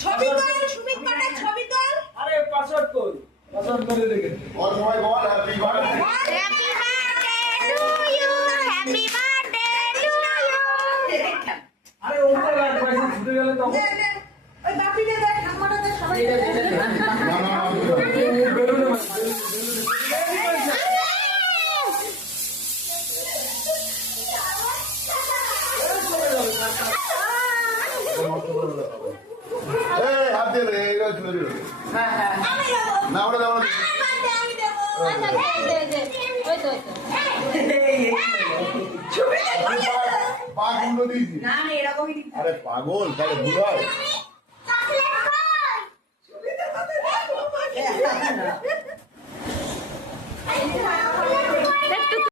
ছবি তোল সুমিত পাটা ছবি তোল আরে পাসওয়ার্ড কই পাসওয়ার্ড করে রেখে और সবাই বল happy birthday happy birthday to you happy birthday to you আরে ওটা রাখ পয়সা ছুটে গেলে তখন ওই বাপিতে দেখ ঠাম্মাটা দেখ সবাই না না বেরোনো এই হাত দে রে এই গাছ ধরে আমি যাবো না ওটা দাও আমি দেবো পা গুলো দিয়েছি না না এরকমই আরে পাগল তাহলে ভুল হয় চকলেট কই ছবি দেবো